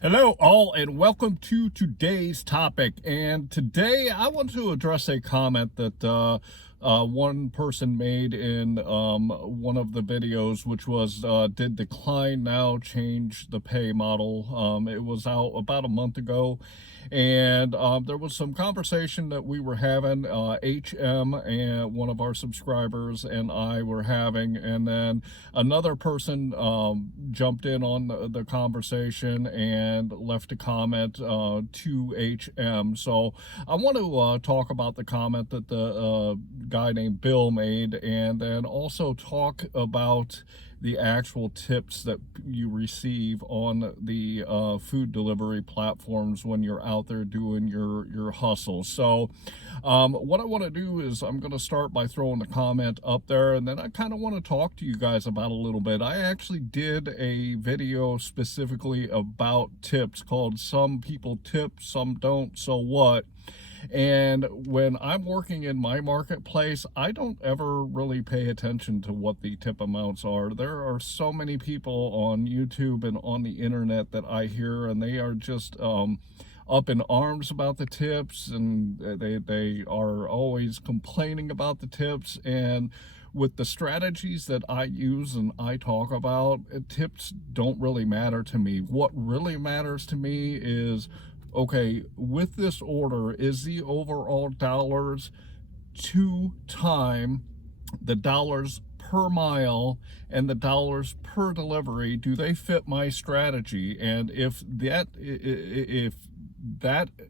Hello all and welcome to today's topic. And today I want to address a comment that one person made in one of the videos, which was, did Decline now change the pay model? It was out about a month ago, and there was some conversation that we were having, HM and one of our subscribers and I were having, and then another person jumped in on the conversation and left a comment to HM. So I want to talk about the comment that the guy named Bill made, and then also talk about the actual tips that you receive on the food delivery platforms when you're out there doing your hustle. So what I want to do is I'm going to start by throwing the comment up there, and then I kind of want to talk to you guys about a little bit. I actually did a video specifically about tips called Some People Tip, Some Don't, So What? And when I'm working in my marketplace, I don't ever really pay attention to what the tip amounts are. There are so many people on YouTube and on the internet that I hear, and they are just up in arms about the tips, and they are always complaining about the tips. And with the strategies that I use and I talk about, tips don't really matter to me. What really matters to me is, okay, with this order, is the overall dollars to time, the dollars per mile, and the dollars per delivery, do they fit my strategy? And if that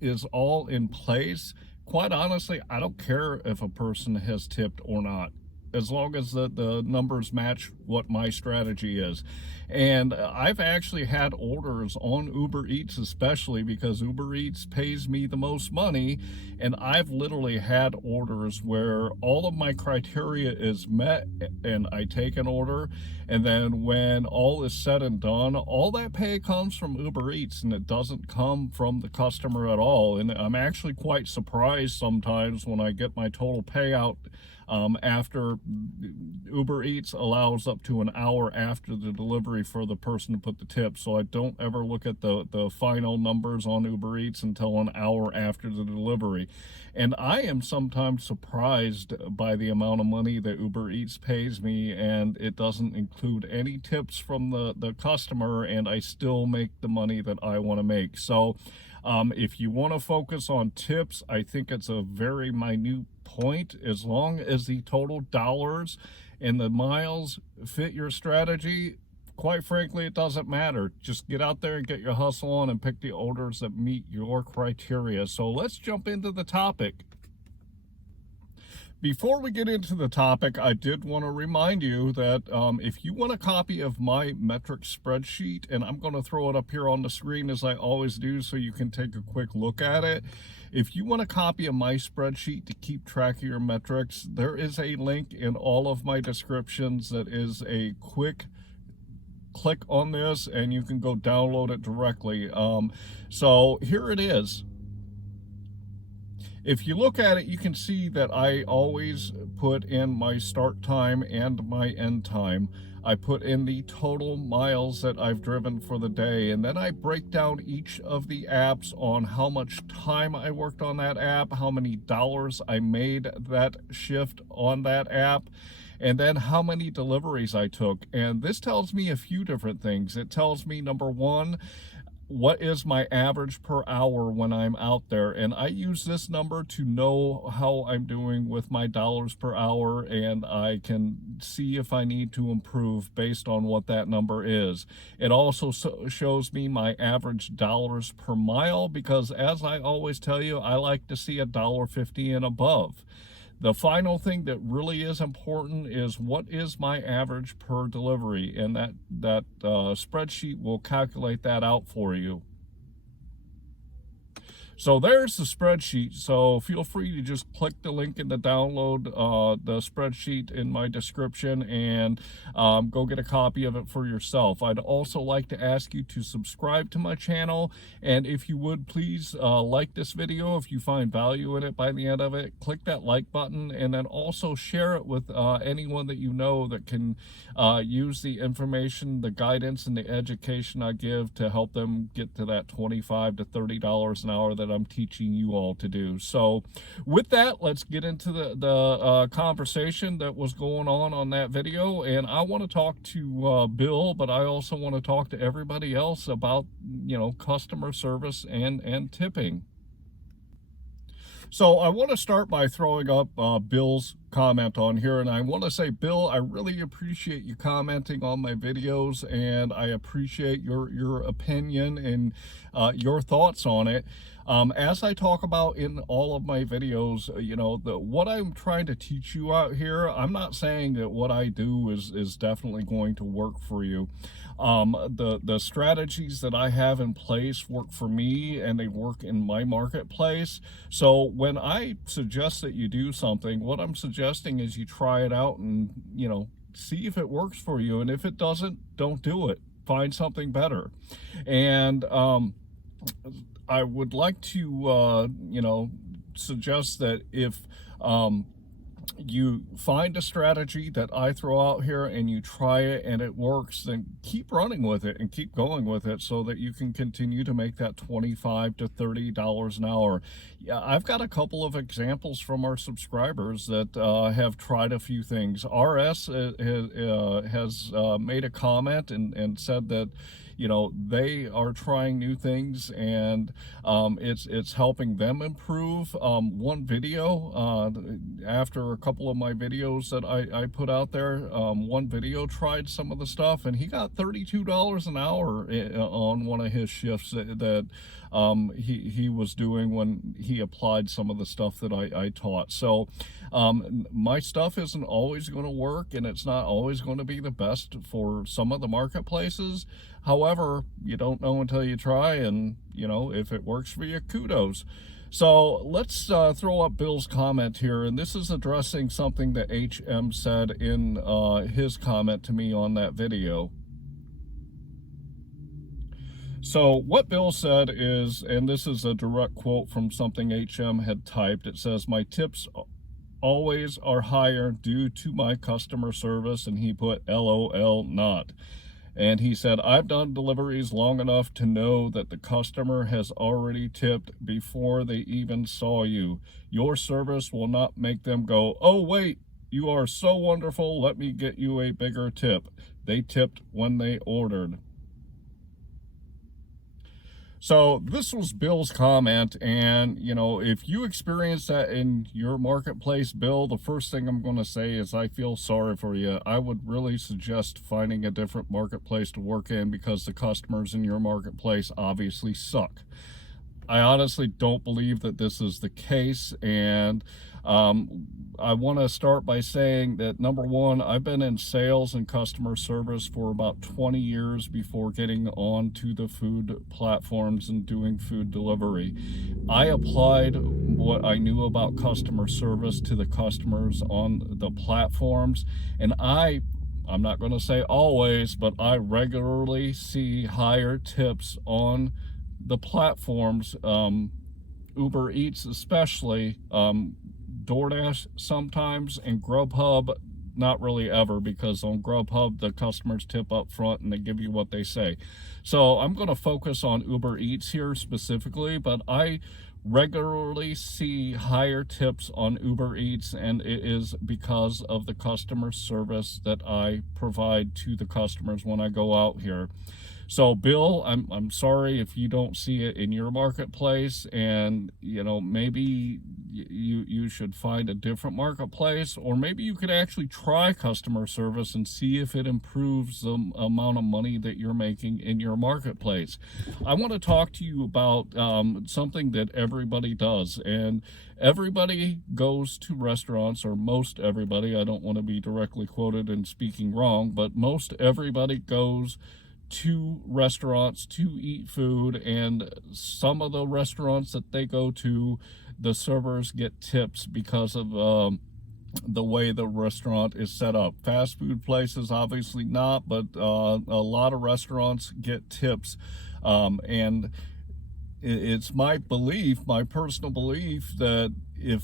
is all in place, quite honestly, I don't care if a person has tipped or not, as long as the numbers match what my strategy is. And I've actually had orders on Uber Eats, especially because Uber Eats pays me the most money, and I've literally had orders where all of my criteria is met and I take an order, and then when all is said and done, all that pay comes from Uber Eats and it doesn't come from the customer at all. And I'm actually quite surprised sometimes when I get my total payout after Uber Eats allows up to an hour after the delivery for the person to put the tip. So I don't ever look at the final numbers on Uber Eats until an hour after the delivery. And I am sometimes surprised by the amount of money that Uber Eats pays me, and it doesn't include any tips from the customer, and I still make the money that I want to make. So if you want to focus on tips, I think it's a very minute point. As long as the total dollars and the miles fit your strategy, quite frankly, it doesn't matter. Just get out there and get your hustle on and pick the orders that meet your criteria. So let's jump into the topic. Before we get into the topic, I did want to remind you that if you want a copy of my Metrics Spreadsheet, and I'm going to throw it up here on the screen as I always do so you can take a quick look at it. If you want a copy of my spreadsheet to keep track of your metrics, there is a link in all of my descriptions that is a quick click on this and you can go download it directly. So here it is. If you look at it, you can see that I always put in my start time and my end time. I put in the total miles that I've driven for the day, and then I break down each of the apps on how much time I worked on that app, how many dollars I made that shift on that app, and then how many deliveries I took. And this tells me a few different things. It tells me, number one, what is my average per hour when I'm out there, and I use this number to know how I'm doing with my dollars per hour, and I can see if I need to improve based on what that number is. It also shows me my average dollars per mile, because as I always tell you, I like to see $1.50 and above. The final thing that really is important is what is my average per delivery, and that spreadsheet will calculate that out for you. So there's the spreadsheet. So feel free to just click the link in the download the spreadsheet in my description and go get a copy of it for yourself. I'd also like to ask you to subscribe to my channel, and if you would, please like this video if you find value in it by the end of it. Click that like button, and then also share it with anyone that you know that can use the information, the guidance, and the education I give to help them get to that $25 to $30 an hour that I'm teaching you all to do. So with that, let's get into the conversation that was going on that video. And I want to talk to Bill, but I also want to talk to everybody else about, you know, customer service and tipping. So I want to start by throwing up Bill's comment on here, and I want to say, Bill, I really appreciate you commenting on my videos, and I appreciate your opinion and your thoughts on it. As I talk about in all of my videos, you know, what I'm trying to teach you out here, I'm not saying that what I do is definitely going to work for you. The strategies that I have in place work for me, and they work in my marketplace. So when I suggest that you do something, what I'm suggesting is you try it out and, you know, see if it works for you. And if it doesn't, don't do it. Find something better. And I would like to, you know, suggest that if you find a strategy that I throw out here and you try it and it works, then keep running with it and keep going with it so that you can continue to make that $25 to $30 an hour. Yeah, I've got a couple of examples from our subscribers that have tried a few things. RS has made a comment and said that, you know, they are trying new things, and it's helping them improve. One video, after a couple of my videos that I put out there, one video tried some of the stuff, and he got $32 an hour on one of his shifts that he was doing when he applied some of the stuff that I taught. So my stuff isn't always going to work, and it's not always going to be the best for some of the marketplaces. However, you don't know until you try, and, you know, if it works for you, kudos. So let's throw up Bill's comment here, and this is addressing something that HM said in his comment to me on that video. So what Bill said is, and this is a direct quote from something HM had typed, it says, "My tips always are higher due to my customer service," and he put LOL not. And he said, "I've done deliveries long enough to know that the customer has already tipped before they even saw you. Your service will not make them go, 'Oh, wait, you are so wonderful, let me get you a bigger tip.' They tipped when they ordered." So this was Bill's comment, and, you know, if you experience that in your marketplace, Bill, the first thing I'm going to say is I feel sorry for you. I would really suggest finding a different marketplace to work in, because the customers in your marketplace obviously suck. I honestly don't believe that this is the case, and I want to start by saying that, number one, I've been in sales and customer service for about 20 years before getting on to the food platforms and doing food delivery. I applied what I knew about customer service to the customers on the platforms, and I'm not going to say always, but I regularly see higher tips on the platforms, Uber Eats especially, DoorDash sometimes, and GrubHub not really ever, because on GrubHub the customers tip up front and they give you what they say. So I'm going to focus on Uber Eats here specifically, but I regularly see higher tips on Uber Eats, and it is because of the customer service that I provide to the customers when I go out here. So Bill, I'm sorry if you don't see it in your marketplace, and, you know, maybe you should find a different marketplace, or maybe you could actually try customer service and see if it improves the amount of money that you're making in your marketplace. I want to talk to you about something that everybody does, and everybody goes to restaurants, or most everybody, I don't want to be directly quoted and speaking wrong, but most everybody goes to restaurants to eat food, and some of the restaurants that they go to, the servers get tips because of the way the restaurant is set up. Fast food places, obviously not, but a lot of restaurants get tips. And it's my belief, my personal belief, that if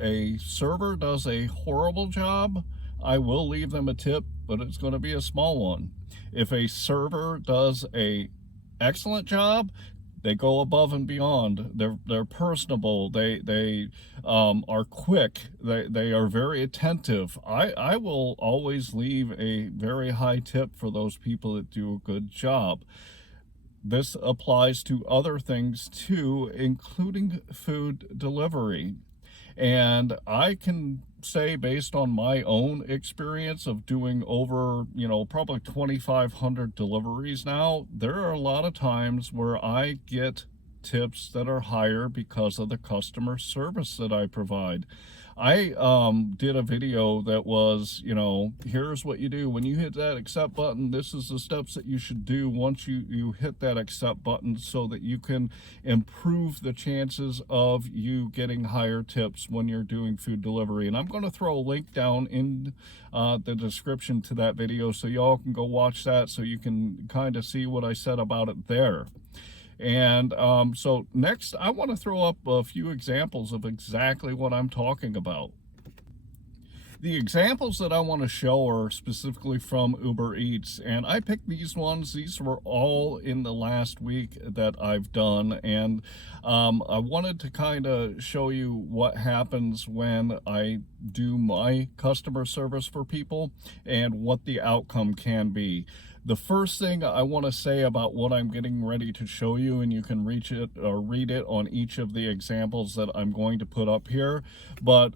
a server does a horrible job, I will leave them a tip, but it's going to be a small one. If a server does a excellent job, they go above and beyond. They're personable. They are quick. They are very attentive. I will always leave a very high tip for those people that do a good job. This applies to other things too, including food delivery. And I can say, based on my own experience of doing over, probably 2,500 deliveries now, there are a lot of times where I get tips that are higher because of the customer service that I provide. I did a video that was, here's what you do. When you hit that accept button, this is the steps that you should do once you hit that accept button, so that you can improve the chances of you getting higher tips when you're doing food delivery. And I'm going to throw a link down in the description to that video, so y'all can go watch that, so you can kind of see what I said about it there. And so next, I want to throw up a few examples of exactly what I'm talking about. The examples that I want to show are specifically from Uber Eats, and I picked these ones. These were all in the last week that I've done, and I wanted to kind of show you what happens when I do my customer service for people and what the outcome can be. The first thing I want to say about what I'm getting ready to show you, and you can reach it or read it on each of the examples that I'm going to put up here, but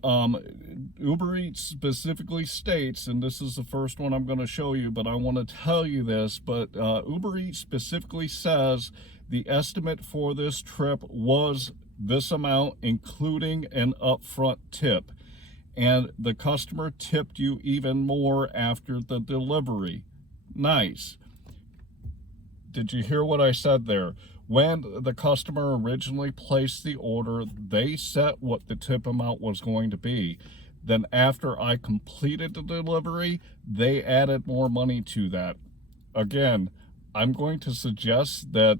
Uber Eats specifically states, and this is the first one I'm going to show you, but I want to tell you this, but Uber Eats specifically says the estimate for this trip was this amount, including an upfront tip, and the customer tipped you even more after the delivery. Nice. Did you hear what I said there? When the customer originally placed the order, they set what the tip amount was going to be. Then after I completed the delivery, they added more money to that. Again, I'm going to suggest that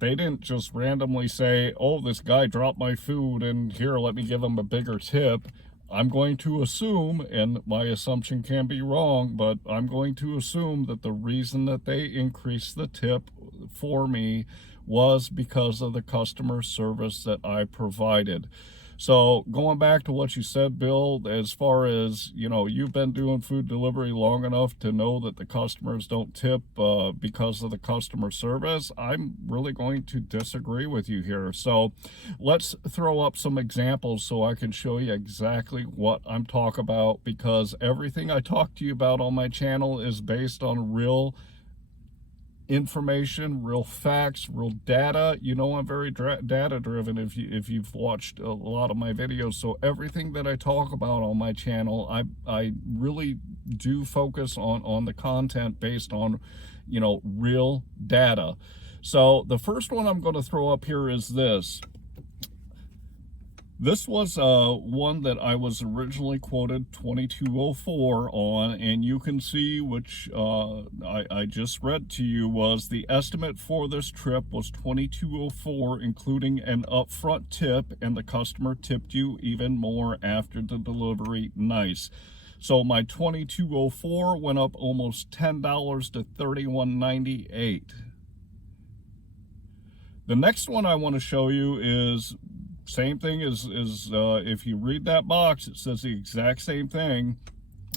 they didn't just randomly say, oh, this guy dropped my food and here, let me give him a bigger tip. I'm going to assume, and my assumption can be wrong, but I'm going to assume that the reason that they increased the tip for me was because of the customer service that I provided. So going back to what you said, Bill, as far as, you've been doing food delivery long enough to know that the customers don't tip because of the customer service, I'm really going to disagree with you here. So let's throw up some examples so I can show you exactly what I'm talking about, because everything I talk to you about on my channel is based on real information, real facts, real data. I'm very data driven if you've watched a lot of my videos. So everything that I talk about on my channel, I really do focus on the content based on real data. So the first one I'm going to throw up here is this. This was one that I was originally quoted 2204 on, and you can see, which I just read to you, was the estimate for this trip was 2204, including an upfront tip, and the customer tipped you even more after the delivery. Nice. So my 2204 went up almost $10 to $31.98. The next one I want to show you is same thing as if you read that box, it says the exact same thing,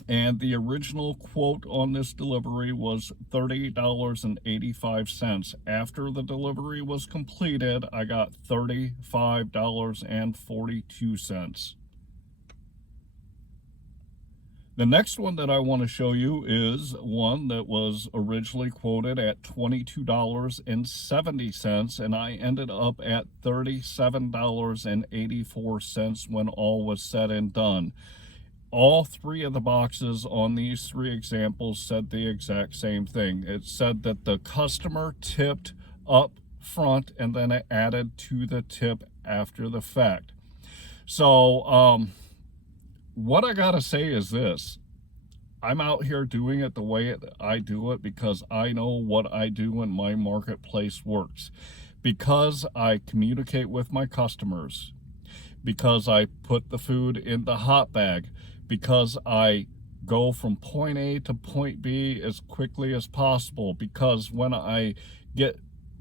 and the original quote on this delivery was $30.85. After the delivery was completed, I got $35.42. The next one that I want to show you is one that was originally quoted at $22.70, and I ended up at $37.84 when all was said and done. All three of the boxes on these three examples said the exact same thing. It said that the customer tipped up front and then it added to the tip after the fact. So what I gotta say is this: I'm out here doing it the way I do it because I know what I do and my marketplace works, because I communicate with my customers, because I put the food in the hot bag, because I go from point A to point B as quickly as possible, because when I get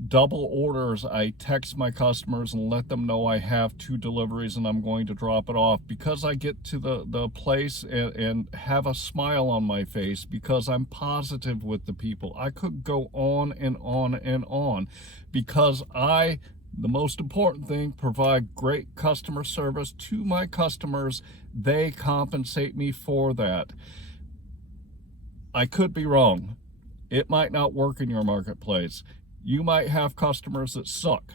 double orders, I text my customers and let them know I have 2 deliveries and I'm going to drop it off, because I get to the place and have a smile on my face, because I'm positive with the people. I could go on and on and on, because the most important thing, provide great customer service to my customers. They compensate me for that. I could be wrong. It might not work in your marketplace. You might have customers that suck.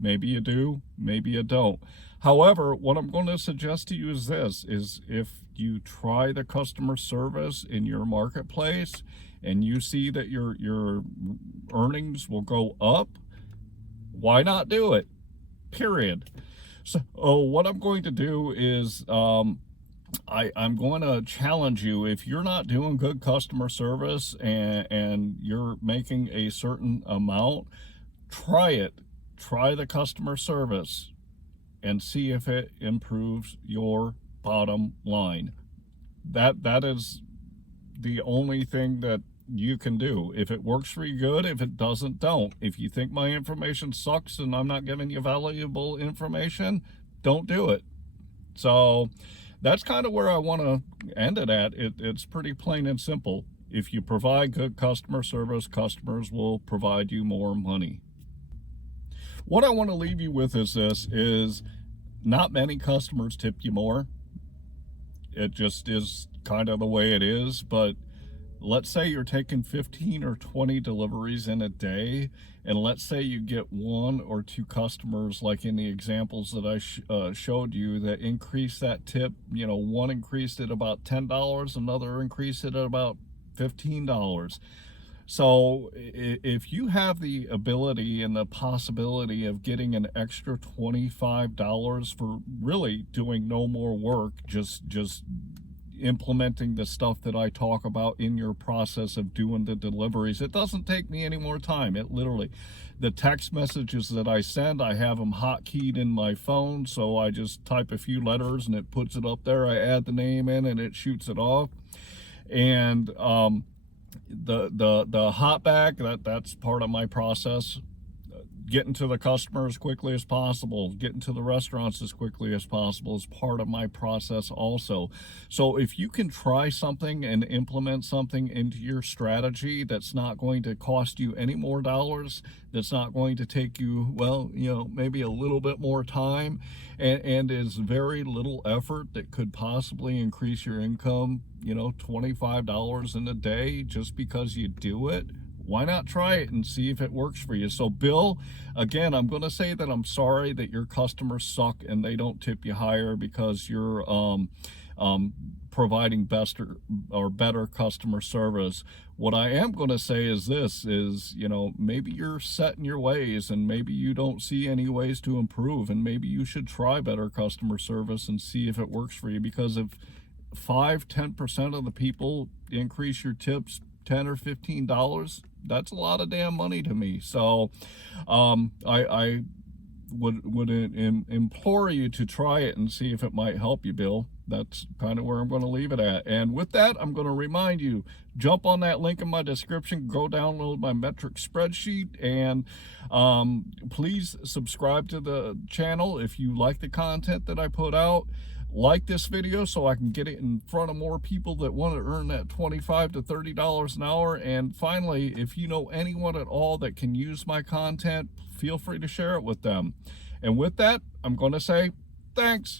Maybe you do, maybe you don't. However, what I'm going to suggest to you is this, is if you try the customer service in your marketplace and you see that your earnings will go up, why not do it? Period. So what I'm going to do is I'm going to challenge you. If you're not doing good customer service and you're making a certain amount, try it. Try the customer service and see if it improves your bottom line. That is the only thing that you can do. If it works for you, good. If it doesn't, don't. If you think my information sucks and I'm not giving you valuable information, don't do it. So that's kind of where I want to end it at. It's pretty plain and simple. If you provide good customer service, customers will provide you more money. What I want to leave you with is this, is not many customers tip you more. It just is kind of the way it is. But let's say you're taking 15 or 20 deliveries in a day, and let's say you get 1 or 2 customers, like in the examples that I showed you, that increase that tip. You know, one increased it about $10, another increased it at about $15. So if you have the ability and the possibility of getting an extra $25 for really doing no more work, just implementing the stuff that I talk about in your process of doing the deliveries. It doesn't take me any more time. It literally, the text messages that I send, I have them hotkeyed in my phone, so I just type a few letters and it puts it up there. I add the name in and it shoots it off. And the hot bag, that's part of my process. Getting to the customer as quickly as possible, getting to the restaurants as quickly as possible is part of my process also. So if you can try something and implement something into your strategy that's not going to cost you any more dollars, that's not going to take you, well, you know, maybe a little bit more time, and is very little effort, that could possibly increase your income, you know, $25 in a day just because you do it, why not try it and see if it works for you? So Bill, again, I'm going to say that I'm sorry that your customers suck and they don't tip you higher because you're providing better customer service. What I am going to say is this, is, you know, maybe you're set in your ways and maybe you don't see any ways to improve, and maybe you should try better customer service and see if it works for you. Because if 5-10% of the people increase your tips $10 or $15, that's a lot of damn money to me. So I would implore you to try it and see if it might help you, Bill. That's kind of where I'm going to leave it at. And with that, I'm going to remind you, jump on that link in my description, go download my Metrics Spreadsheet, and please subscribe to the channel if you like the content that I put out. Like this video so I can get it in front of more people that want to earn that $25 to $30 an hour. And finally, if you know anyone at all that can use my content, feel free to share it with them. And with that, I'm going to say thanks.